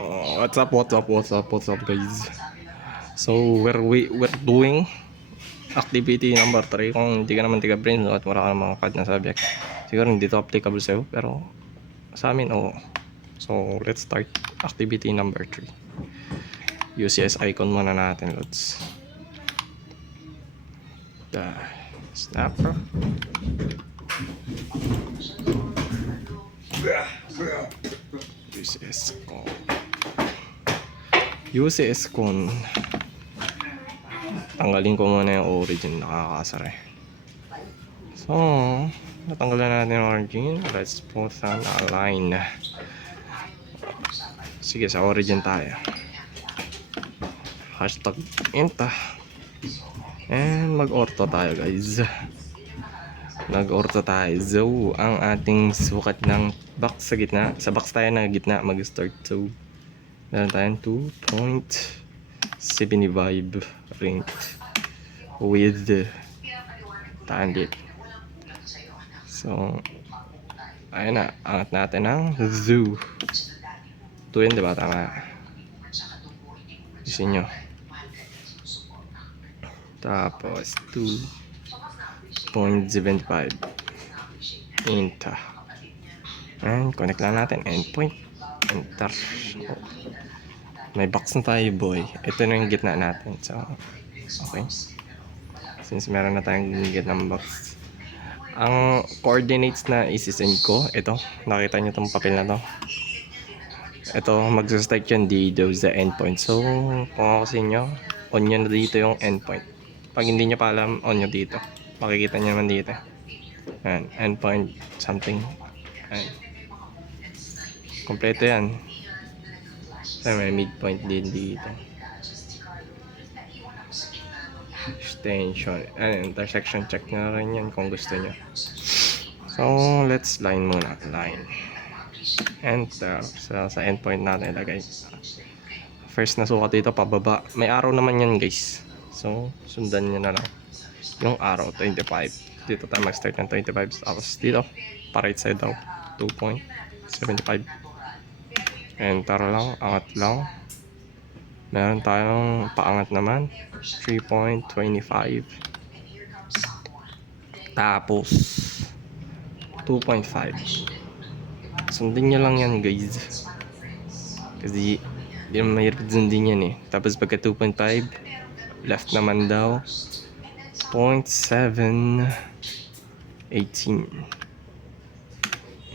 What's up, guys? So, we're doing activity number 3. Kung hindi ka naman tiga-brain at wala ka ng mga card na subject, siguro hindi to applicable sa'yo, pero sa amin, oo. So, let's start activity number 3. UCS icon muna natin, lods. The snapper. UCS con. UCS con. Tanggalin ko muna yung origin, nakakasar eh. So, natanggalan natin yung origin. Let's put an align. Sige, sa origin tayo. Hashtag inta. And mag-orto tayo, guys. Nag-orto tayo. So, ang ating sukat ng box sa gitna. Sa box tayo na gitna mag-start. So, meron tayong 2.75 ranked with tandit. So, ayun na. Angat natin ang zoo. 2 yun, diba? Tama. Isin nyo. Tapos 2.75 inta. And connect lang natin. Endpoint. Enter. Oh. May box na tayo, boy. Ito na yung gitna natin. So, okay. Since meron na tayong gitna box. Ang coordinates na isi-send ko, ito. Nakita nyo itong papel na to. Ito, mag-start yan dito sa endpoint. So, kung ako sa inyo, on nyo na dito yung endpoint. Pag hindi nyo pa alam, on nyo dito. Makikita nyo naman dito. Ayan, endpoint something. Ayan. Kompleto yan. So, may midpoint din dito. Extension. Ayan, intersection check na rin yan kung gusto nyo. So, let's line muna. Line. Enter. So, sa endpoint natin ilagay. First na sukat dito, pababa. May arrow naman yan, guys. So, sundan nyo na lang yung arrow, 25. Dito tayo mag-start ng 25. Tapos dito, pa right side daw, 2.75. Enter lang, angat lang. Meron tayong paangat naman, 3.25. Tapos, 2.5. Sundin nyo lang yan, guys. Kasi, di naman mahirap sundin yan eh. Tapos pagka 2.5, left naman daw 0.718.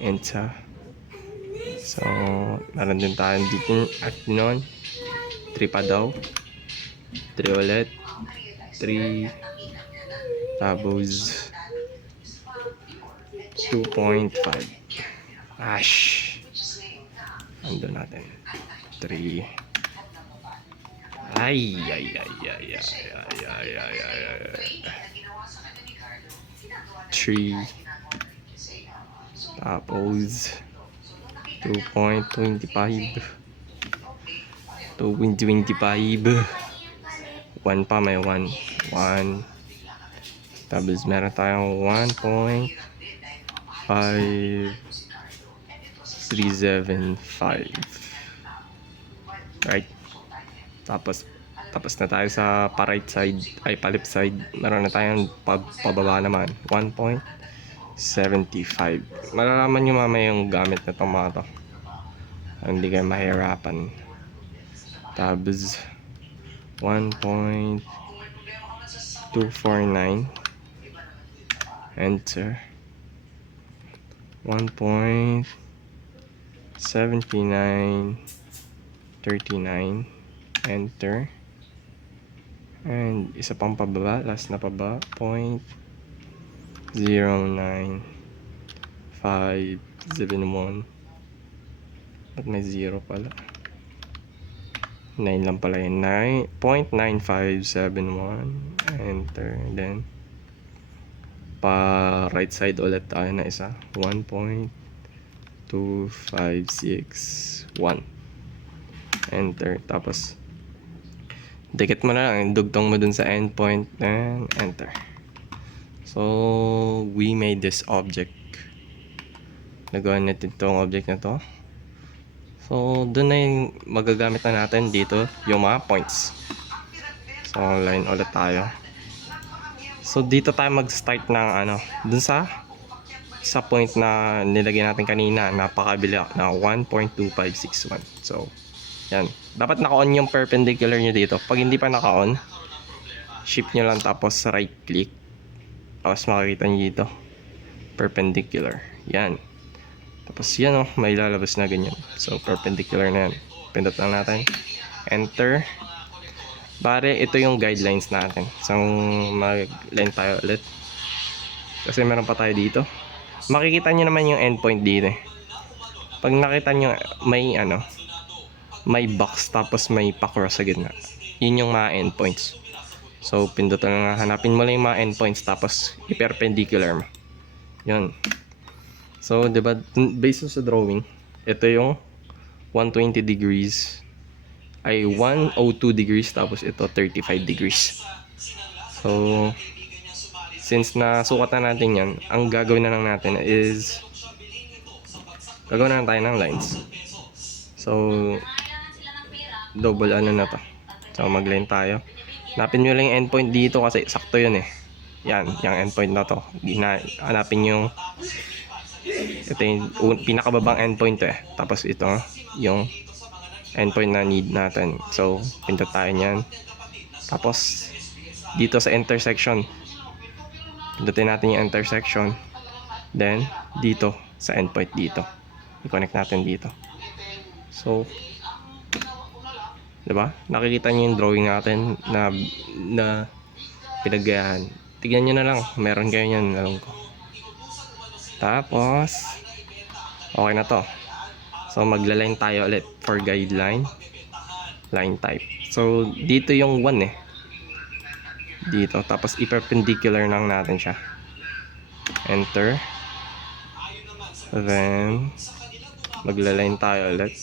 Enter. So, meron din tayo dito at noon 3 pa daw, 3 ulit, 3 tapos 2.5. Ash, ando natin 3. Ay. 3 tapos 2.25 1 pa, may 1 tapos meron tayong 1.5375. right, tapos na tayo sa pa right side ay pa left side. Meron na tayong pababa naman 1.75. malalaman nyo mamaya yung gamit na itong mga to, hindi kayo mahirapan. Tapos 1.249. Enter. 1.7939. Enter. And isa pang pababa, last na pababa, 0.09571. At may 0 pala, 9 lang pala yun. 0.9571. Enter. Then pa right side ulit tayo na isa, 1.2561. Enter. Tapos dikit mo na lang, dugtong mo dun sa endpoint and enter. So we made this object. Nagawa natin itong object na to. So, dun na yung magagamit na natin dito, yung mga points. So, line ulit tayo. So, dito tayo mag-start ng ano, dun sa point na nilagay natin kanina, napakabila na 1.2561. So, yan. Dapat naka-on yung perpendicular nyo dito. Pag hindi pa naka-on, shift nyo lang tapos right click. Tapos makikita nyo dito, perpendicular. Yan. Tapos yan oh, may lalabas na ganyan. So, perpendicular na yan. Pindot lang natin. Enter. Pare, ito yung guidelines natin. So, mag-line tayo ulit. Kasi meron pa tayo dito. Makikita nyo naman yung endpoint dito eh. Pag nakita nyo may ano, may box tapos may pa-cross sa gitna. Yun yung mga endpoints. So, pindutan lang, hanapin mo lang yung mga endpoints tapos i-perpendicular mo. Yun. So, diba, based sa drawing, ito yung 120 degrees, ay 102 degrees, tapos ito 35 degrees. So, since nasukat na natin yan, ang gagawin na lang natin is, gagawin na lang tayo ng lines. So, double ano na to. So, mag-line tayo. Hanapin nyo lang yung endpoint dito kasi sakto yun eh. Yan, yung endpoint na to. Hanapin yung ito yung pinakababang endpoint to eh. Tapos ito yung endpoint na need natin. So, pindot tayo niyan. Tapos, dito sa intersection, pindutin natin yung intersection. Then, dito sa endpoint dito. I-connect natin dito. So, diba? Nakikita nyo yung drawing natin na pinagayahan. Tignan nyo na lang. Meron kayo yan. Alam ko. Tapos, okay na to. So, magla-line tayo ulit for guideline. Line type. So, dito yung 1 eh. Dito. Tapos, i-perpendicular lang natin siya. Enter. Then, magla-line tayo ulit.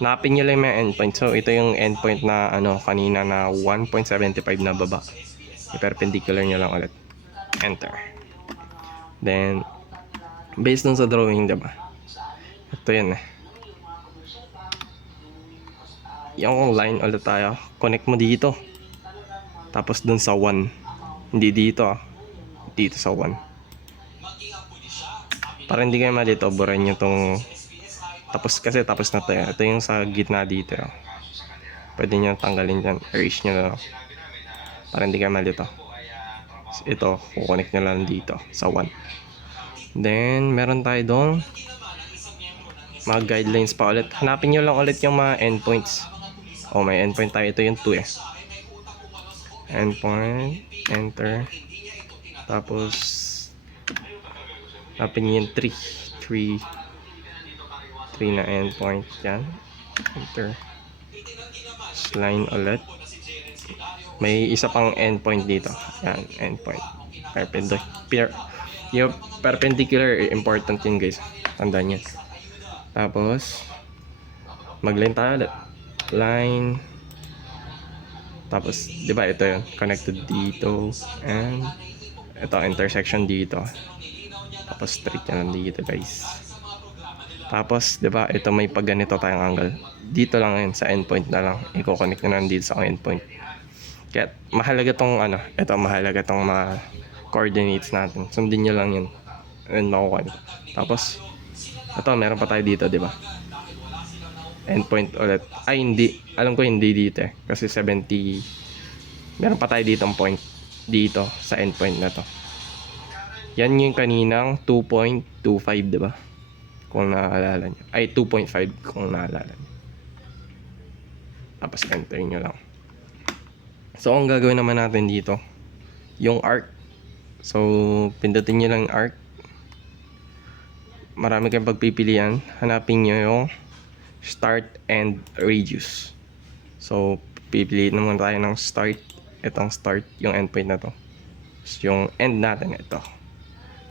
Hanapin nyo lang yung endpoint. So, ito yung endpoint na ano, kanina na 1.75 na baba. I-perpendicular nyo lang ulit. Enter. Then, based dun sa drawing, diba? Ito yun eh. Yung line ulit tayo. Connect mo dito. Tapos dun sa 1. Hindi dito ah. Dito sa 1. Para hindi kayo malito, buran nyo tong... Tapos kasi tapos na to eh. Ito yung sa gitna dito. Pwede nyo tanggalin dyan. Erase nyo lang. Para hindi kayo malito. Ito, kukonect nyo lang dito sa 1. Then, meron tayo doon mga guidelines pa ulit. Hanapin nyo lang ulit yung mga endpoints. Oh, may endpoint tayo. Ito yung 2 eh. Endpoint. Enter. Tapos, hanapin nyo yung 3 na endpoint. Yan. Enter. Line ulit. May isa pang endpoint dito. Yan, endpoint. Yung perpendicular, important yun guys. Tandaan nyo. Tapos, mag-line tayo ulit. Line. Tapos, di ba ito yun? Connected dito. And, ito, intersection dito. Tapos, straight yan dito guys. Tapos, di ba ito may pag ganito tayong angle. Dito lang yun, sa endpoint na lang. I-connect na lang dito sa endpoint. Kaya, mahalaga tong ano, ito, mahalaga tong mga coordinates natin. Sundin nyo lang yun. And makukuha nito. Tapos, ito, meron pa tayo dito, di ba? Endpoint ulit. Ay, hindi. Alam ko hindi dito eh. Kasi 70. Meron pa tayo ditong point. Dito, sa endpoint na to. Yan yung kaninang 2.25, di ba? Kung naalala nyo. Ay, 2.5 kung naalala nyo. Tapos, enter nyo lang. So, ang gagawin naman natin dito, yung arc. So, pindutin nyo lang yung arc. Marami kayong pagpipilian. Hanapin nyo yung start and radius. So, pipiliin naman tayo ng start. Itong start, yung endpoint na to. Yung end natin, ito.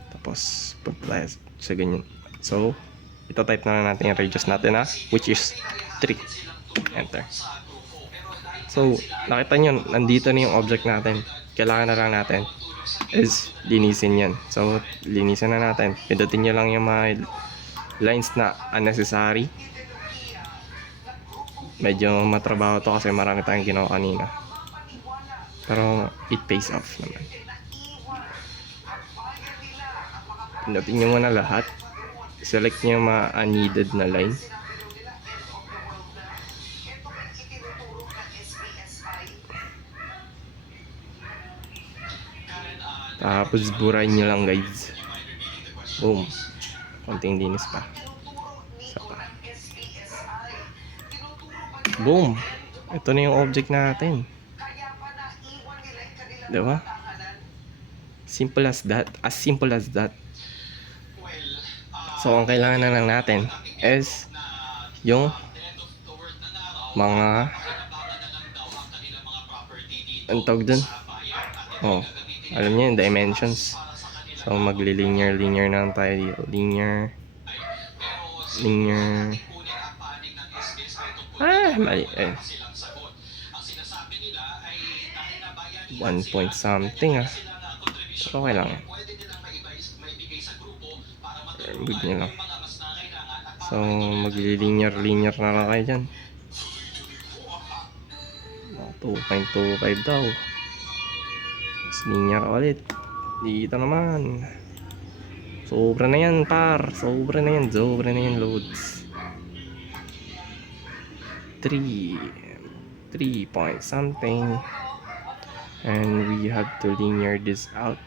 Tapos, punta tayo sa ganyan. So, ito type na lang natin yung radius natin ha, which is 3. Enter. So, nakita nyo, nandito na yung object natin. Kailangan na lang natin is linisin yan. So, linisin na natin. Pindutin nyo lang yung mga lines na unnecessary. Medyo matrabaho to kasi marami tayong ginawa kanina. Pero it pays off naman. Pindutin nyo muna lahat. Select nyo yung mga unneeded na line. Tapos burahin nyo lang guys. Boom. Konting linis pa. Isa pa. Boom. Ito na yung object natin. Diba? Simple as that. As simple as that. So, ang kailangan na lang natin is yung mga ang tawag dun? Oh, alam niyo yung dimensions. So, magli-linear na lang tayo dito. Linear. Mali. 1 point something So, okay lang. Remove nyo lang. So, magli-linear na lang kayo dyan. 2.25 daw. Tapos linear ulit. Dito naman. Sobra na yan, par. Sobra na yan loads. 3 point something. And we have to linear this out.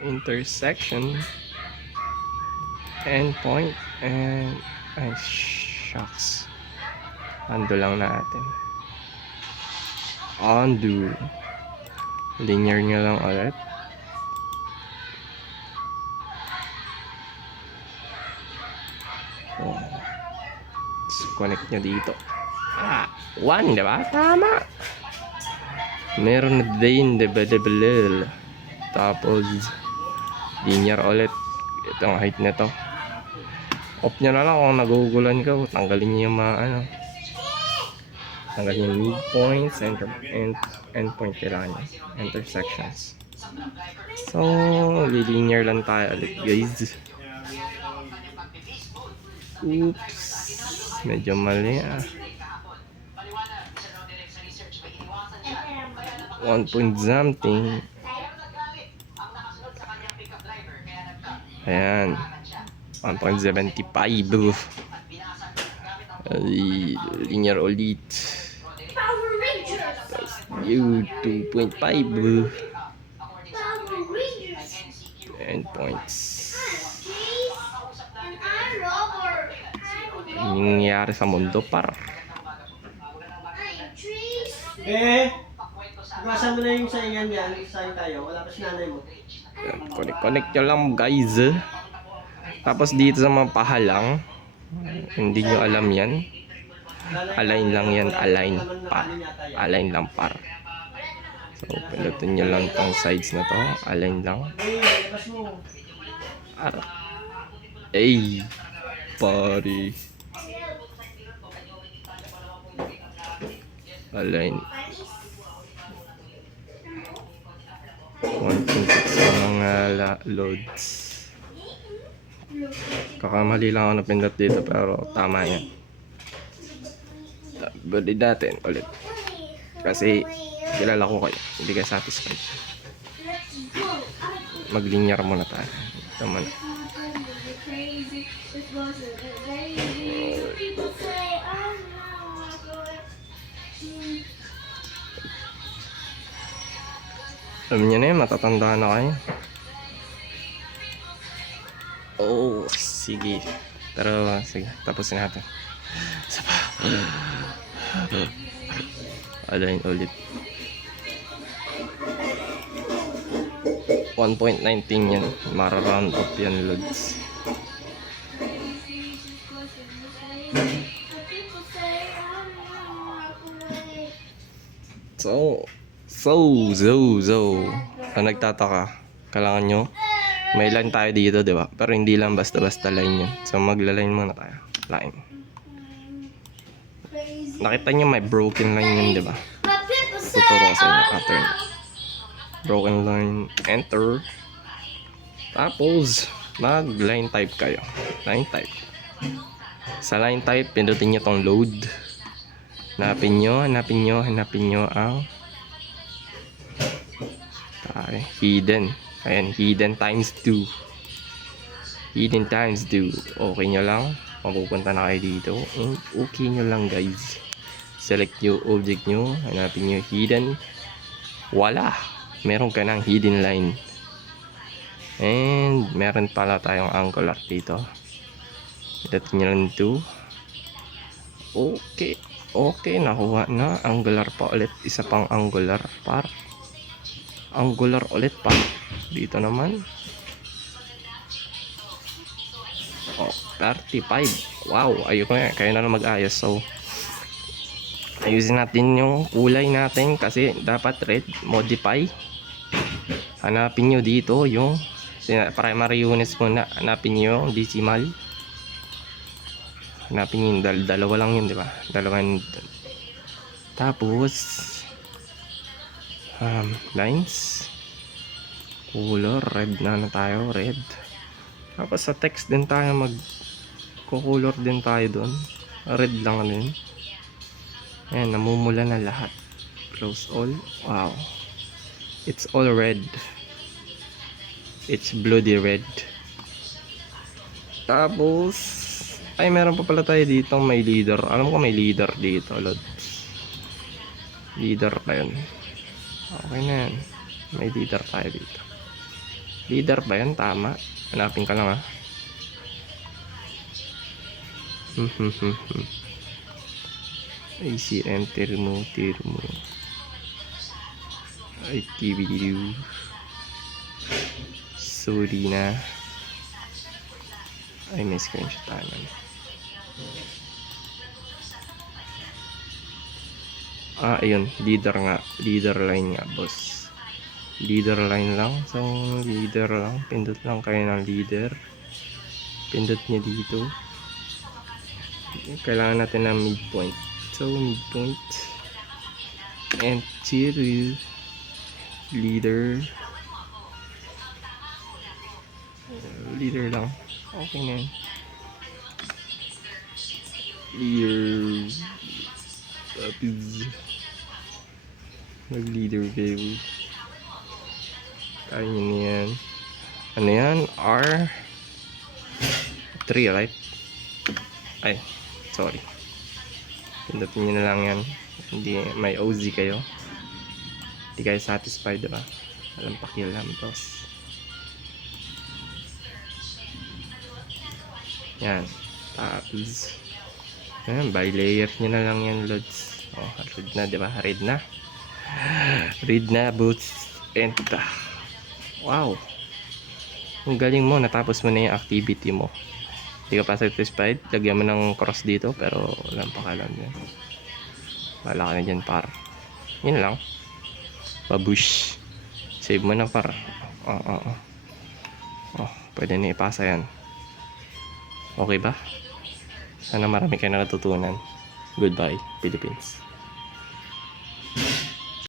Intersection. Endpoint. And ay shucks. Undo lang natin. Undo. Linear nyo lang ulit. Oh. So, connect nyo dito. 1, diba? Tama. Meron na din, diba? Tapos, linear ulit. Itong height na to. Off nyo na lang kung nagugulan ka. Tanggalin nyo yung mga tanggalin yung midpoints, endpoint kailangan nyo. Intersections. So, linear lang tayo ulit guys. Oops. Medyo mali 1 point something. Ayan. 1.75. Linear ulit. You 2.5. Endpoints. Yung nangyayari sa mundo par. Nasa mo na yung saingan yan, sain tayo, wala pa si nanay mo. Connect nyo lang guys. Tapos dito sa mga pahalang, hindi nyo alam yan. Align lang yan, align lang par. So, pinutin nyo lang tong sides na to. Align lang. Ay, pare. Align. 1.6 sa mga loads. Kakamali lang ako na pindot dito pero tama yan. Balik natin ulit. Kasi kilala ko kayo. Hindi kayo satisfied. Maglinear muna tayo. Tama na. Alam niyo na yun, matatanda na kayo. Oh, sige. Pero, sige, tapusin natin. Isa pa. Align ulit. 1.19 yan. Mara-round up yan, loads. So, nagtataka, kailangan nyo, may line tayo dito, di ba? Pero hindi lang basta-basta line yun. So, magla-line muna tayo. Line. Nakita nyo may broken line yun, di ba? Tuturo ko sa inyo pattern. Broken line, enter. Tapos, mag-line type kayo. Line type. Sa line type, pindutin nyo tong load. Hanapin nyo ang hidden. Ayan, hidden times 2. Hidden times 2. Okay nyo lang. Mapupunta na kayo dito. And okay nyo lang guys. Select yung object nyo. Hanapin nyo hidden. Wala. Meron ka ng hidden line. And meron pala tayong angular dito. Datin nyo lang 2. Okay. Okay, nakuha na. Angular pa ulit. Isa pang angular. Angular ulit pa. Dito naman. Oh, 35. Wow, ayoko nga. Kayo na lang mag-ayos. So, ayusin natin yung kulay natin kasi dapat red. Modify. Hanapin nyo dito yung primary units muna. Hanapin nyo yung decimal. Hanapin nyo yung dalawa lang yun, di ba? Dalawa yun. Tapos, lines. Color, red na tayo. Red. Tapos sa text din tayo color din tayo doon. Red lang din. Ayan, namumula na lahat. Close all. Wow. It's all red. It's bloody red. Tapos, ay meron pa pala tayo dito may leader. Alam ko may leader dito, Lord. Leader pa yun. Okay na yan. May leader tayo dito. Leader ba yun? Tama. Hanapin ka lang ACM termo activity sorry na ay may screenshot tayo ayun, leader nga, leader line nga boss, leader line lang. So leader lang, pindot lang kayo ng leader, pindot nyo dito. Kailangan natin ng midpoint, so midpoint and zero leader lang, okay na yun. Leader tapos mag leader kayo, kaya nyo yan. Ano yan? R3 right? Ay, sorry, pindutin nyo na lang yan. Hindi may OZ kayo, hindi kayo satisfied, diba? Walang pakialam boss. Yan, tapos ayan, by layer nyo na lang yan loads. Oh, red na, diba? Red na, red na boots. And wow, ang galing mo, natapos mo na yung activity mo. Hindi ka pa satisfied, lagyan mo ng cross dito, pero walang pakalam yan. Wala ka na dyan par. Yun lang, babush. Save mo na par. Pwede na ipasa yan. Okay ba? Sana marami kayo natutunan. Goodbye, Philippines.